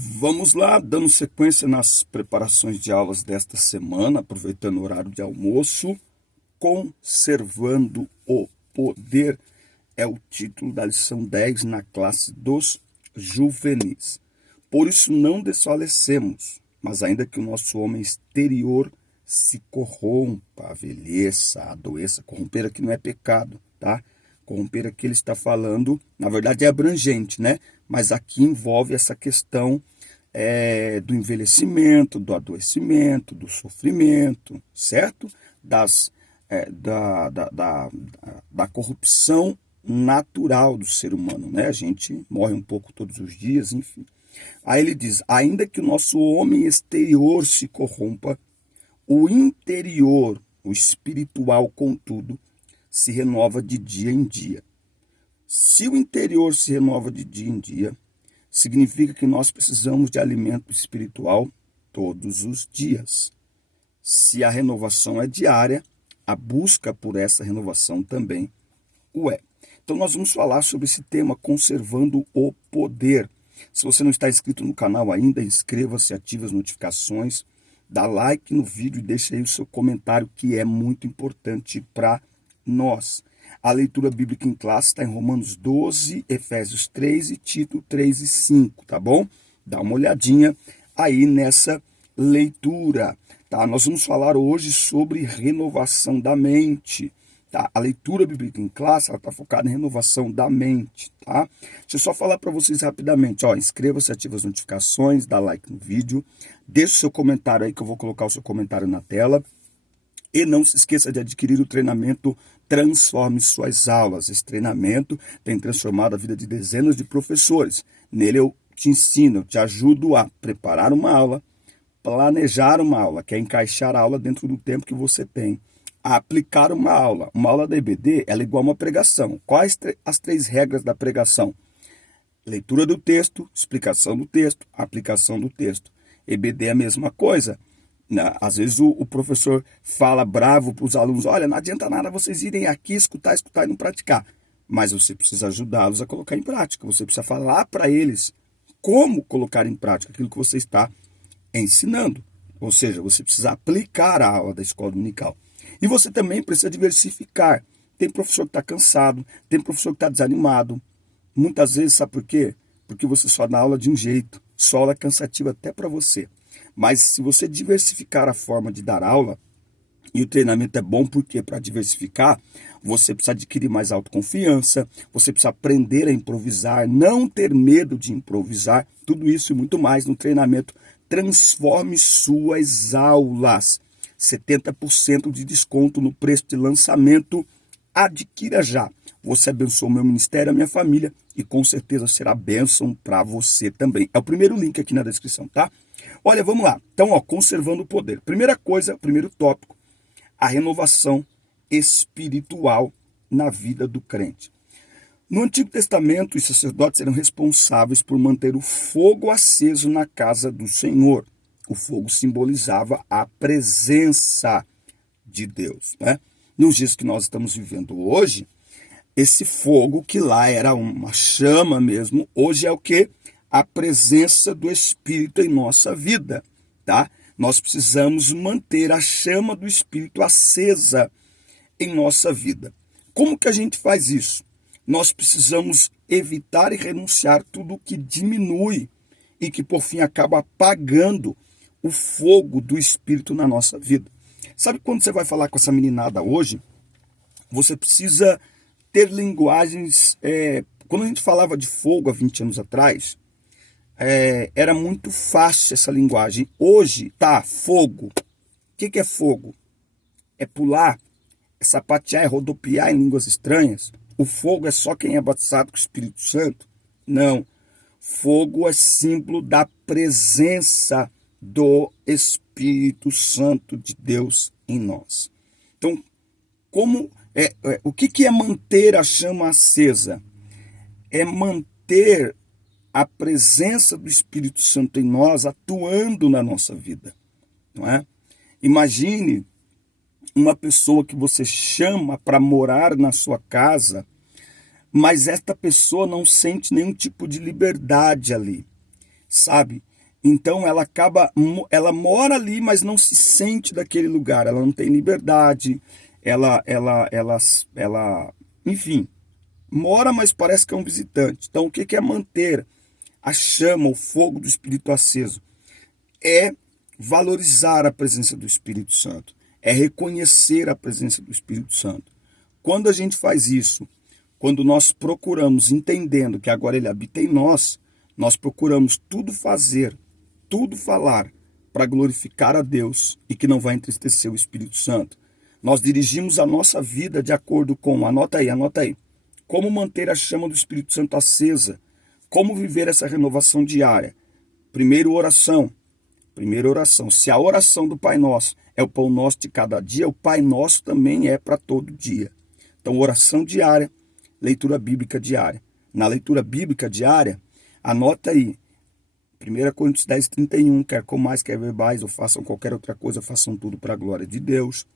Vamos lá, dando sequência nas preparações de aulas desta semana, aproveitando o horário de almoço. Conservando o poder é o título da lição 10 na classe dos juvenis. Por isso não desfalecemos, mas ainda que o nosso homem exterior se corrompa, a velhiça, a doença, corromper aqui não é pecado, tá? Corromper aqui ele está falando, na verdade é abrangente, né? Mas aqui envolve essa questão do envelhecimento, do adoecimento, do sofrimento, certo? Da corrupção natural do ser humano, né? A gente morre um pouco todos os dias, enfim. Aí ele diz, ainda que o nosso homem exterior se corrompa, o interior, o espiritual, contudo, se renova de dia em dia. Se o interior se renova de dia em dia, significa que nós precisamos de alimento espiritual todos os dias. Se a renovação é diária, a busca por essa renovação também o é. Então nós vamos falar sobre esse tema, conservando o poder. Se você não está inscrito no canal ainda, inscreva-se, ative as notificações, dá like no vídeo e deixa aí o seu comentário, que é muito importante para nós. A leitura bíblica em classe está em Romanos 12, Efésios 3 e Tito 3 e 5, tá bom? Dá uma olhadinha aí nessa leitura, tá? Nós vamos falar hoje sobre renovação da mente, tá? A leitura bíblica em classe está focada em renovação da mente, tá? Deixa eu só falar para vocês rapidamente, ó, inscreva-se, ative as notificações, dá like no vídeo, deixa o seu comentário aí que eu vou colocar o seu comentário na tela. E não se esqueça de adquirir o treinamento Transforme Suas Aulas. Esse treinamento tem transformado a vida de dezenas de professores. Nele eu te ensino, eu te ajudo a preparar uma aula, planejar uma aula, que é encaixar a aula dentro do tempo que você tem, a aplicar uma aula. Uma aula da EBD ela é igual a uma pregação. Quais as 3 regras da pregação? Leitura do texto, explicação do texto, aplicação do texto. EBD é a mesma coisa. Às vezes o professor fala bravo para os alunos, olha, não adianta nada vocês irem aqui, escutar e não praticar. Mas você precisa ajudá-los a colocar em prática. Você precisa falar para eles como colocar em prática aquilo que você está ensinando. Ou seja, você precisa aplicar a aula da escola dominical. E você também precisa diversificar. Tem professor que está cansado, tem professor que está desanimado. Muitas vezes, sabe por quê? Porque você só dá aula de um jeito. Só aula é cansativa até para você. Mas se você diversificar a forma de dar aula, e o treinamento é bom porque para diversificar, você precisa adquirir mais autoconfiança, você precisa aprender a improvisar, não ter medo de improvisar, tudo isso e muito mais no treinamento Transforme Suas Aulas. 70% de desconto no preço de lançamento, adquira já. Você abençoa o meu ministério, a minha família e com certeza será bênção para você também. É o primeiro link aqui na descrição, tá? Olha, vamos lá. Então, ó, conservando o poder. Primeira coisa, primeiro tópico, a renovação espiritual na vida do crente. No Antigo Testamento, os sacerdotes eram responsáveis por manter o fogo aceso na casa do Senhor. O fogo simbolizava a presença de Deus, né? Nos dias que nós estamos vivendo hoje, esse fogo que lá era uma chama mesmo, hoje é o quê? A presença do Espírito em nossa vida, tá? Nós precisamos manter a chama do Espírito acesa em nossa vida. Como que a gente faz isso? Nós precisamos evitar e renunciar tudo que diminui e que por fim acaba apagando o fogo do Espírito na nossa vida. Sabe quando você vai falar com essa meninada hoje? Você precisa ter linguagens... Quando a gente falava de fogo há 20 anos atrás, era muito fácil essa linguagem. Hoje, tá, fogo. O que é fogo? É pular, é sapatear, é rodopiar em línguas estranhas. O fogo é só quem é batizado com o Espírito Santo? Não. Fogo é símbolo da presença do Espírito Santo de Deus em nós. Então, o que é manter a chama acesa? É manter a presença do Espírito Santo em nós atuando na nossa vida, não é? Imagine uma pessoa que você chama para morar na sua casa, mas esta pessoa não sente nenhum tipo de liberdade ali, sabe? Então ela mora ali, mas não se sente daquele lugar. Ela não tem liberdade. Ela, enfim, mora, mas parece que é um visitante. Então, o que é manter a chama, o fogo do Espírito aceso? É valorizar a presença do Espírito Santo. É reconhecer a presença do Espírito Santo. Quando a gente faz isso, quando nós procuramos, entendendo que agora ele habita em nós, nós procuramos tudo fazer, tudo falar para glorificar a Deus e que não vai entristecer o Espírito Santo. Nós dirigimos a nossa vida de acordo com, anota aí, como manter a chama do Espírito Santo acesa, como viver essa renovação diária. Primeiro, oração. Se a oração do Pai Nosso é o pão nosso de cada dia, o Pai Nosso também é para todo dia. Então, oração diária, leitura bíblica diária. Na leitura bíblica diária, anota aí, 1 Coríntios 10, 31, quer comais, quer bebais, ou façam qualquer outra coisa, façam tudo para a glória de Deus.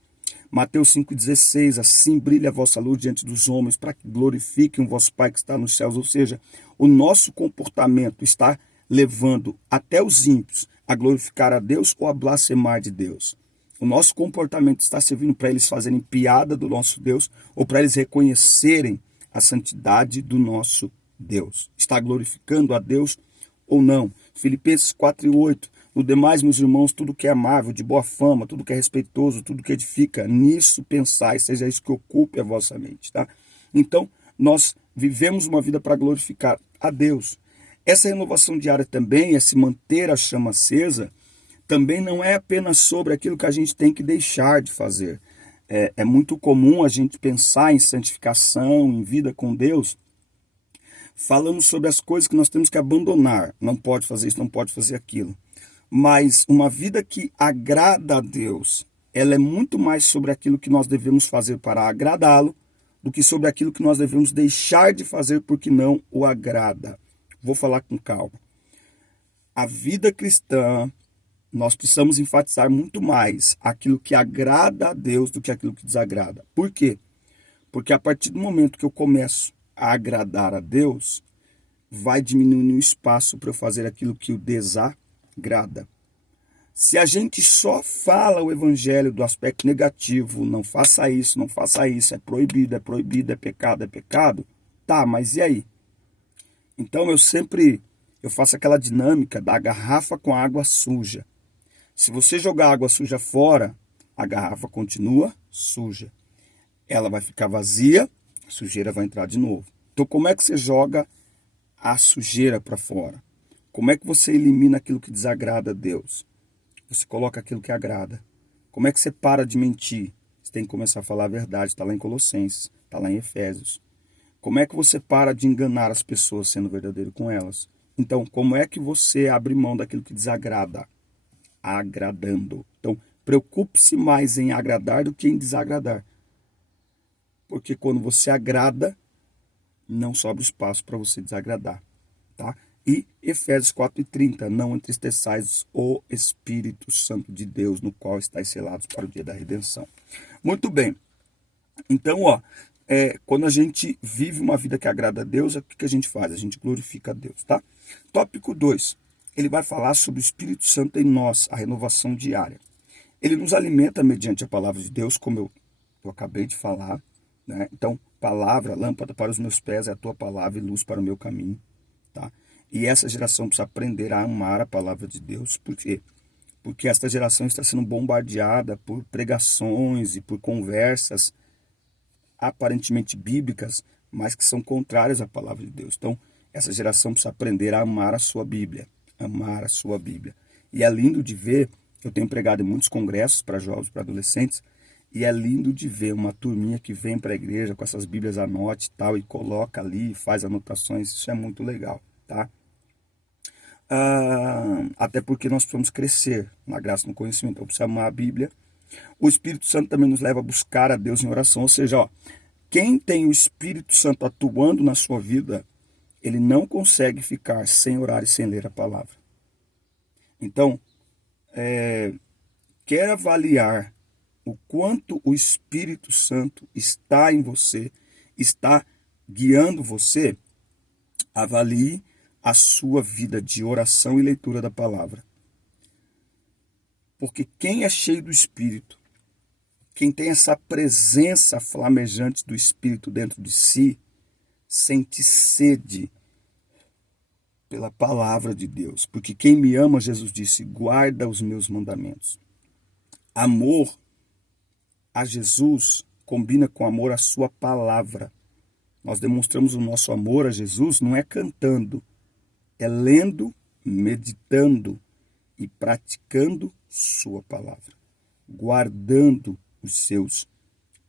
Mateus 5,16, assim brilha a vossa luz diante dos homens, para que glorifiquem o vosso Pai que está nos céus. Ou seja, o nosso comportamento está levando até os ímpios a glorificar a Deus ou a blasfemar de Deus. O nosso comportamento está servindo para eles fazerem piada do nosso Deus ou para eles reconhecerem a santidade do nosso Deus. Está glorificando a Deus ou não? Filipenses 4:8. No demais, meus irmãos, tudo que é amável, de boa fama, tudo que é respeitoso, tudo que edifica, nisso pensai, seja isso que ocupe a vossa mente, tá? Então, nós vivemos uma vida para glorificar a Deus. Essa renovação diária também, esse manter a chama acesa, também não é apenas sobre aquilo que a gente tem que deixar de fazer. É muito comum a gente pensar em santificação, em vida com Deus, falando sobre as coisas que nós temos que abandonar. Não pode fazer isso, não pode fazer aquilo. Mas uma vida que agrada a Deus, ela é muito mais sobre aquilo que nós devemos fazer para agradá-lo, do que sobre aquilo que nós devemos deixar de fazer porque não o agrada. Vou falar com calma. A vida cristã, nós precisamos enfatizar muito mais aquilo que agrada a Deus do que aquilo que desagrada. Por quê? Porque a partir do momento que eu começo a agradar a Deus, vai diminuindo o espaço para eu fazer aquilo que o desagrada. Se a gente só fala o evangelho do aspecto negativo, não faça isso, é proibido, é pecado, tá, mas e aí? Então eu faço aquela dinâmica da garrafa com água suja. Se você jogar água suja fora, a garrafa continua suja. Ela vai ficar vazia, a sujeira vai entrar de novo. Então como é que você joga a sujeira para fora? Como é que você elimina aquilo que desagrada a Deus? Você coloca aquilo que agrada. Como é que você para de mentir? Você tem que começar a falar a verdade, está lá em Colossenses, está lá em Efésios. Como é que você para de enganar as pessoas sendo verdadeiro com elas? Então, como é que você abre mão daquilo que desagrada? Agradando. Então, preocupe-se mais em agradar do que em desagradar. Porque quando você agrada, não sobra espaço para você desagradar. Tá? E Efésios 4:30, não entristeçais o Espírito Santo de Deus, no qual estáis selados para o dia da redenção. Muito bem. Então, quando a gente vive uma vida que agrada a Deus, o que a gente faz? A gente glorifica a Deus, tá? Tópico 2. Ele vai falar sobre o Espírito Santo em nós, a renovação diária. Ele nos alimenta mediante a palavra de Deus, como eu acabei de falar, né? Então, palavra, lâmpada para os meus pés é a tua palavra e luz para o meu caminho, tá? E essa geração precisa aprender a amar a palavra de Deus. Por quê? Porque esta geração está sendo bombardeada por pregações e por conversas aparentemente bíblicas, mas que são contrárias à palavra de Deus. Então, essa geração precisa aprender a amar a sua Bíblia. Amar a sua Bíblia. E é lindo de ver, eu tenho pregado em muitos congressos para jovens, para adolescentes, e é lindo de ver uma turminha que vem para a igreja com essas Bíblias, anote e tal, e coloca ali, faz anotações, isso é muito legal, tá? Até porque nós precisamos crescer na graça e no conhecimento, então precisamos amar a Bíblia. O Espírito Santo também nos leva a buscar a Deus em oração, ou seja, quem tem o Espírito Santo atuando na sua vida, ele não consegue ficar sem orar e sem ler a palavra. Então, quer avaliar o quanto o Espírito Santo está em você, está guiando você, avalie a sua vida de oração e leitura da palavra. Porque quem é cheio do Espírito, quem tem essa presença flamejante do Espírito dentro de si, sente sede pela palavra de Deus. Porque quem me ama, Jesus disse, guarda os meus mandamentos. Amor a Jesus combina com amor à sua palavra. Nós demonstramos o nosso amor a Jesus não é cantando, é lendo, meditando e praticando sua palavra, guardando os seus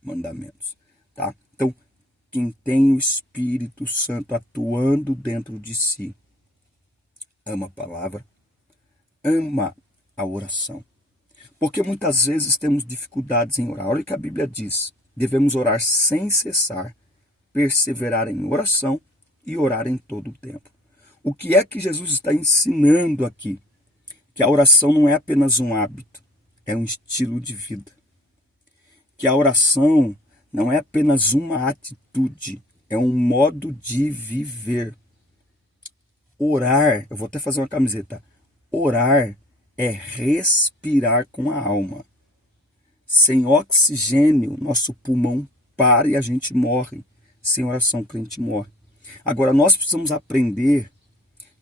mandamentos, tá? Então, quem tem o Espírito Santo atuando dentro de si, ama a palavra, ama a oração. Porque muitas vezes temos dificuldades em orar. Olha o que a Bíblia diz, devemos orar sem cessar, perseverar em oração e orar em todo o tempo. O que é que Jesus está ensinando aqui? Que a oração não é apenas um hábito, é um estilo de vida. Que a oração não é apenas uma atitude, é um modo de viver. Orar, eu vou até fazer uma camiseta, orar é respirar com a alma. Sem oxigênio, nosso pulmão para e a gente morre. Sem oração, o crente morre. Agora, nós precisamos aprender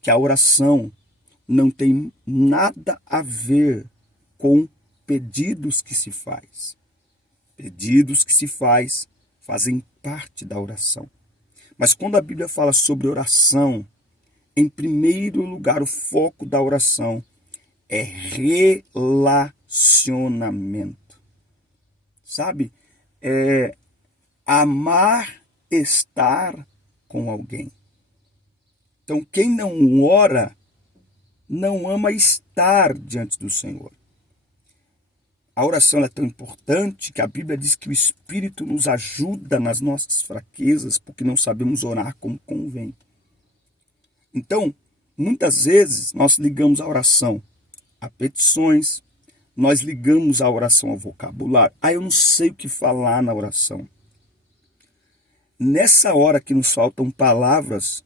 que a oração não tem nada a ver com pedidos que se faz. Pedidos que se fazem parte da oração. Mas quando a Bíblia fala sobre oração, em primeiro lugar, o foco da oração é relacionamento. Sabe? É amar estar com alguém. Então, quem não ora, não ama estar diante do Senhor. A oração é tão importante que a Bíblia diz que o Espírito nos ajuda nas nossas fraquezas, porque não sabemos orar como convém. Então, muitas vezes, nós ligamos a oração a petições, nós ligamos a oração ao vocabulário. Eu não sei o que falar na oração. Nessa hora que nos faltam palavras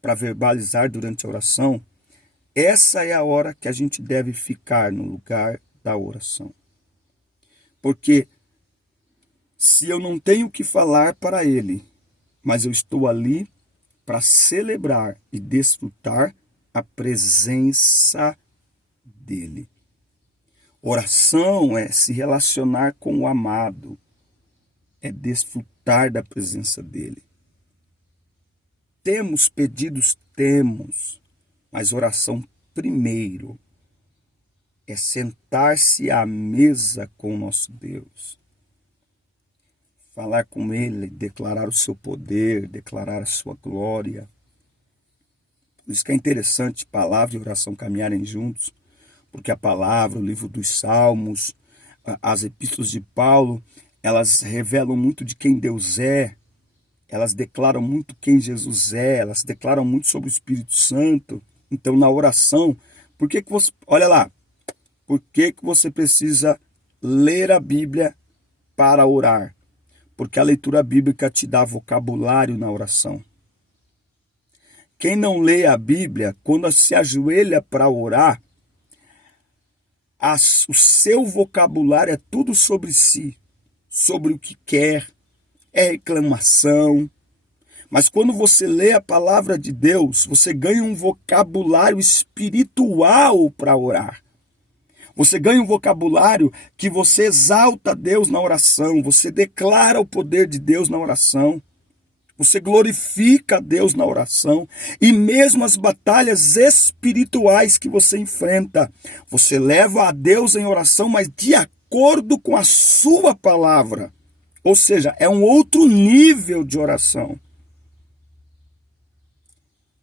para verbalizar durante a oração, essa é a hora que a gente deve ficar no lugar da oração. Porque se eu não tenho o que falar para ele, mas eu estou ali para celebrar e desfrutar a presença dele. Oração é se relacionar com o amado, é desfrutar da presença dele. Temos pedidos? Temos, mas oração primeiro é sentar-se à mesa com o nosso Deus. Falar com ele, declarar o seu poder, declarar a sua glória. Por isso que é interessante palavra e oração caminharem juntos, porque a palavra, o livro dos Salmos, as epístolas de Paulo, elas revelam muito de quem Deus é, elas declaram muito quem Jesus é, elas declaram muito sobre o Espírito Santo. Então, na oração, por que você, olha lá, por que você precisa ler a Bíblia para orar? Porque a leitura bíblica te dá vocabulário na oração. Quem não lê a Bíblia, quando se ajoelha para orar, o seu vocabulário é tudo sobre si, sobre o que quer, é reclamação. Mas quando você lê a palavra de Deus, você ganha um vocabulário espiritual para orar. Você ganha um vocabulário que você exalta Deus na oração, você declara o poder de Deus na oração, você glorifica a Deus na oração, e mesmo as batalhas espirituais que você enfrenta, você leva a Deus em oração, mas de acordo com a sua palavra. Ou seja, é um outro nível de oração.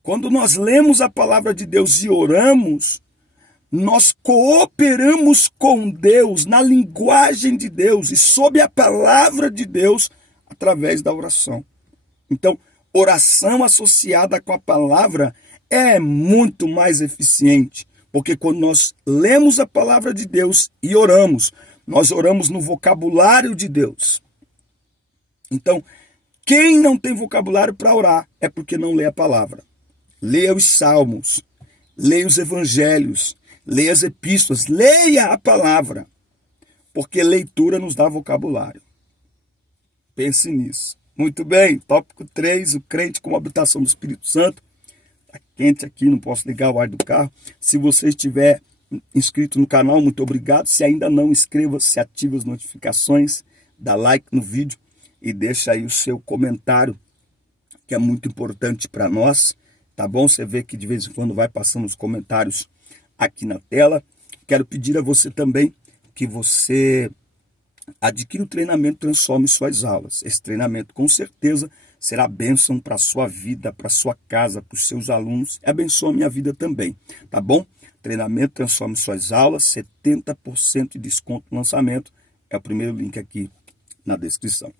Quando nós lemos a palavra de Deus e oramos, nós cooperamos com Deus na linguagem de Deus e sob a palavra de Deus através da oração. Então, oração associada com a palavra é muito mais eficiente, porque quando nós lemos a palavra de Deus e oramos, nós oramos no vocabulário de Deus. Então, quem não tem vocabulário para orar é porque não lê a palavra. leia os salmos, leia os evangelhos, leia as epístolas, leia a palavra, porque leitura nos dá vocabulário. Pense nisso. Muito bem, tópico 3, o crente como habitação do Espírito Santo. Está quente aqui, não posso ligar o ar do carro. Se você estiver inscrito no canal, muito obrigado. Se ainda não, inscreva-se, ative as notificações, dá like no vídeo e deixa aí o seu comentário, que é muito importante para nós, tá bom? Você vê que de vez em quando vai passando os comentários aqui na tela. Quero pedir a você também que você adquira o treinamento Transforme Suas Aulas. Esse treinamento com certeza será bênção para a sua vida, para a sua casa, para os seus alunos. Abençoa a minha vida também, tá bom? Treinamento Transforme Suas Aulas, 70% de desconto no lançamento. É o primeiro link aqui na descrição.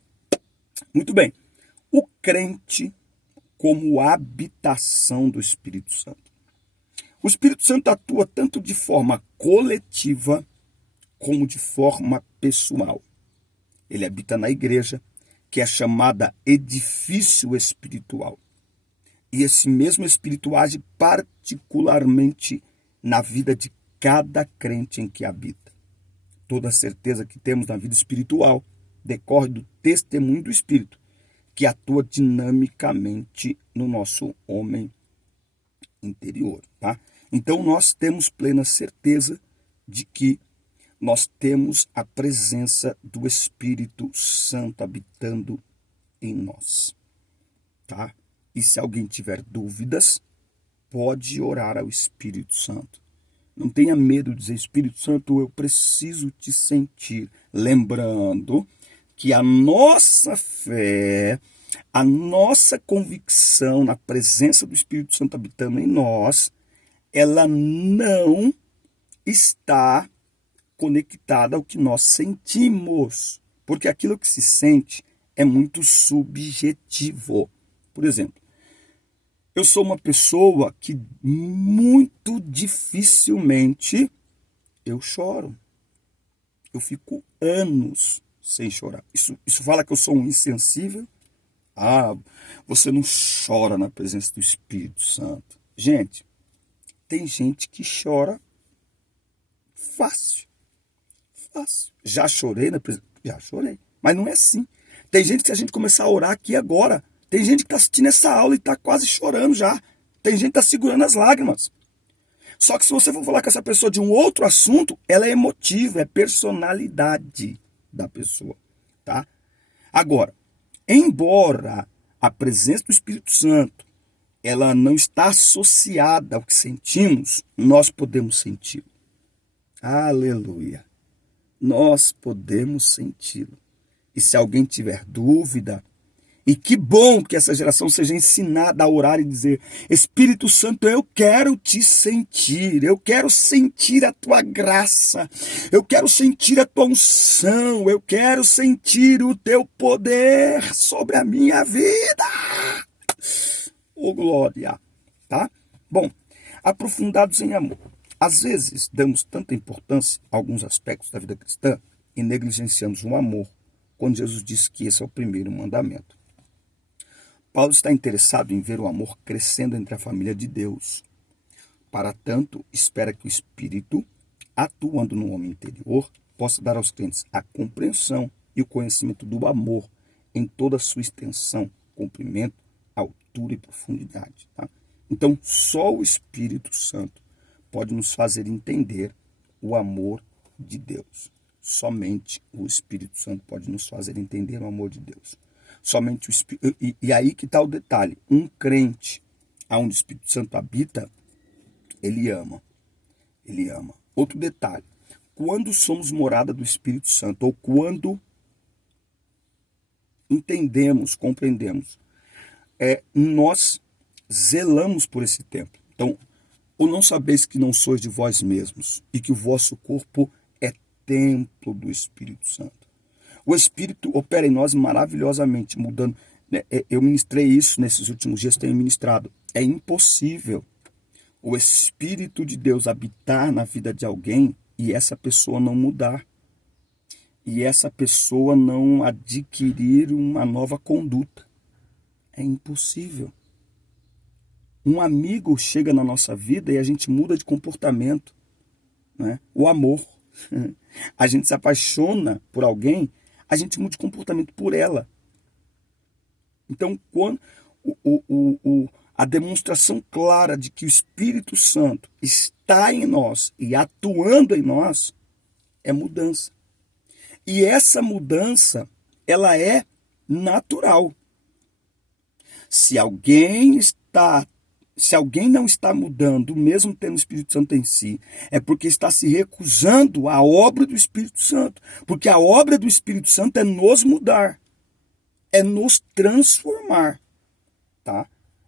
Muito bem. O crente como habitação do Espírito Santo. O Espírito Santo atua tanto de forma coletiva como de forma pessoal. Ele habita na igreja, que é chamada edifício espiritual. E esse mesmo Espírito age particularmente na vida de cada crente em que habita. Toda a certeza que temos na vida espiritual decorre do testemunho do Espírito, que atua dinamicamente no nosso homem interior, tá? Então nós temos plena certeza de que nós temos a presença do Espírito Santo habitando em nós, tá? E se alguém tiver dúvidas, pode orar ao Espírito Santo. Não tenha medo de dizer, Espírito Santo, eu preciso te sentir. Lembrando que a nossa fé, a nossa convicção na presença do Espírito Santo habitando em nós, ela não está conectada ao que nós sentimos, porque aquilo que se sente é muito subjetivo. Por exemplo, eu sou uma pessoa que muito dificilmente eu choro. Eu fico anos sem chorar. Isso fala que eu sou um insensível? Ah, você não chora na presença do Espírito Santo. Gente, tem gente que chora fácil. Já chorei na presença? Já chorei. Mas não é assim. Tem gente que, se a gente começar a orar aqui agora, tem gente que está assistindo essa aula e está quase chorando já. Tem gente que está segurando as lágrimas. Só que se você for falar com essa pessoa de um outro assunto, ela é emotiva, é personalidade da pessoa, tá? Agora, embora a presença do Espírito Santo, ela não está associada ao que sentimos, nós podemos senti-lo. Aleluia. Nós podemos senti-lo. E se alguém tiver dúvida, e que bom que essa geração seja ensinada a orar e dizer, Espírito Santo, eu quero te sentir, eu quero sentir a tua graça, eu quero sentir a tua unção, eu quero sentir o teu poder sobre a minha vida. Oh, glória, tá? Bom, aprofundados em amor. Às vezes, damos tanta importância a alguns aspectos da vida cristã e negligenciamos o amor, quando Jesus disse que esse é o primeiro mandamento. Paulo está interessado em ver o amor crescendo entre a família de Deus. Para tanto, espera que o Espírito, atuando no homem interior, possa dar aos crentes a compreensão e o conhecimento do amor em toda a sua extensão, comprimento, altura e profundidade. Tá? Então, só o Espírito Santo pode nos fazer entender o amor de Deus. Somente o Espírito Santo pode nos fazer entender o amor de Deus. Somente o Espírito. E aí que está o detalhe. Um crente onde o Espírito Santo habita, ele ama. Ele ama. Outro detalhe. Quando somos morada do Espírito Santo, ou quando entendemos, compreendemos, nós zelamos por esse templo. Então, ou não sabeis que não sois de vós mesmos, e que o vosso corpo é templo do Espírito Santo. O Espírito opera em nós maravilhosamente, mudando. Eu ministrei isso nesses últimos dias, tenho ministrado. É impossível o Espírito de Deus habitar na vida de alguém e essa pessoa não mudar. E essa pessoa não adquirir uma nova conduta. É impossível. Um amigo chega na nossa vida e a gente muda de comportamento, né? O amor. A gente se apaixona por alguém, a gente muda de comportamento por ela. Então, quando a demonstração clara de que o Espírito Santo está em nós e atuando em nós é mudança. E essa mudança, ela é natural. Se alguém não está mudando, mesmo tendo o Espírito Santo em si, é porque está se recusando à obra do Espírito Santo. Porque a obra do Espírito Santo é nos mudar, é nos transformar, tá?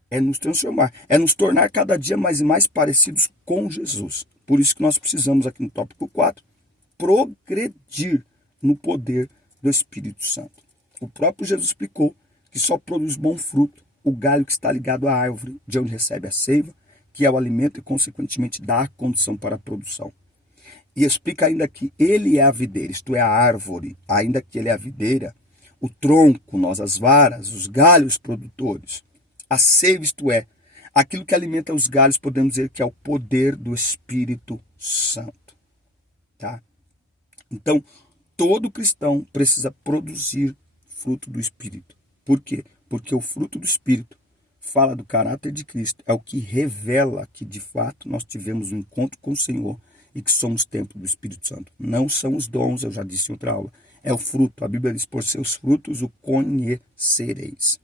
É nos transformar, é nos tornar cada dia mais e mais parecidos com Jesus. Por isso que nós precisamos, aqui no tópico 4, progredir no poder do Espírito Santo. O próprio Jesus explicou que só produz bom fruto o galho que está ligado à árvore, de onde recebe a seiva, que é o alimento e, consequentemente, dá a condição para a produção. E explica ainda que ele é a videira, isto é, a árvore, ainda que ele é a videira, o tronco, nós as varas, os galhos produtores. A seiva, isto é, aquilo que alimenta os galhos, podemos dizer que é o poder do Espírito Santo. Tá? Então, todo cristão precisa produzir fruto do Espírito. Por quê? Porque o fruto do Espírito fala do caráter de Cristo, é o que revela que, de fato, nós tivemos um encontro com o Senhor e que somos templo do Espírito Santo. Não são os dons, eu já disse em outra aula, é o fruto. A Bíblia diz, por seus frutos o conhecereis.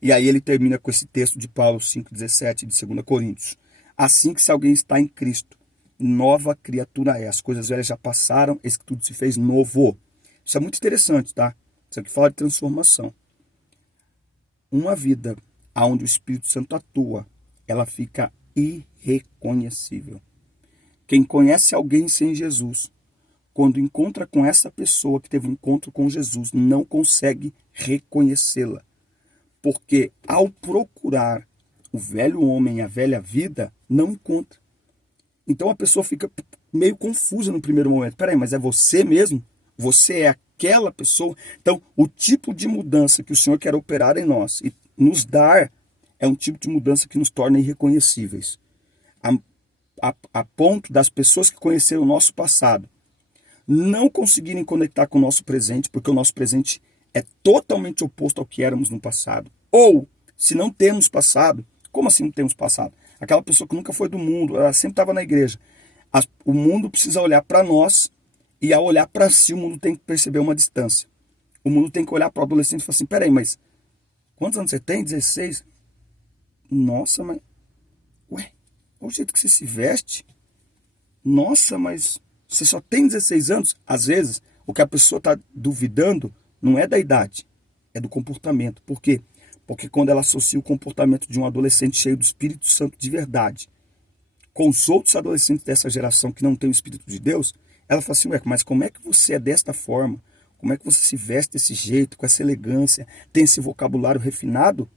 E aí ele termina com esse texto de Paulo 5,17 de 2 Coríntios. Assim que se alguém está em Cristo, nova criatura é. As coisas velhas já passaram, eis que tudo se fez novo. Isso é muito interessante, tá? Isso aqui fala de transformação. Uma vida onde o Espírito Santo atua, ela fica irreconhecível. Quem conhece alguém sem Jesus, quando encontra com essa pessoa que teve um encontro com Jesus, não consegue reconhecê-la. Porque ao procurar o velho homem e a velha vida, não encontra. Então a pessoa fica meio confusa no primeiro momento. Peraí, mas é você mesmo? Você é aquela pessoa? Então, o tipo de mudança que o Senhor quer operar em nós e nos dar é um tipo de mudança que nos torna irreconhecíveis. A ponto das pessoas que conheceram o nosso passado não conseguirem conectar com o nosso presente, porque o nosso presente é totalmente oposto ao que éramos no passado. Ou, se não temos passado, como assim não temos passado? Aquela pessoa que nunca foi do mundo, ela sempre estava na igreja. O mundo precisa olhar para nós e ao olhar para si, o mundo tem que perceber uma distância. O mundo tem que olhar para o adolescente e falar assim, peraí, mas quantos anos você tem? 16? Nossa, mas... Ué, olha o jeito que você se veste. Nossa, mas você só tem 16 anos? Às vezes, o que a pessoa está duvidando não é da idade, é do comportamento. Por quê? Porque quando ela associa o comportamento de um adolescente cheio do Espírito Santo de verdade com os outros adolescentes dessa geração que não tem o Espírito de Deus, ela fala assim, ué, mas como é que você é desta forma? Como é que você se veste desse jeito, com essa elegância, tem esse vocabulário refinado?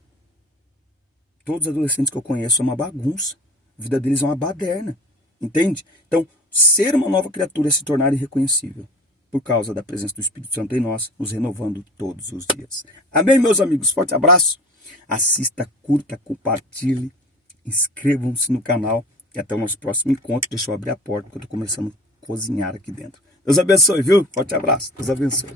Todos os adolescentes que eu conheço é uma bagunça. A vida deles é uma baderna. Entende? Então, ser uma nova criatura é se tornar irreconhecível por causa da presença do Espírito Santo em nós, nos renovando todos os dias. Amém, meus amigos? Forte abraço. Assista, curta, compartilhe, inscrevam-se no canal e até o nosso próximo encontro. Deixa eu abrir a porta, porque eu estou começando a cozinhar aqui dentro. Deus abençoe, viu? Forte abraço. Deus abençoe.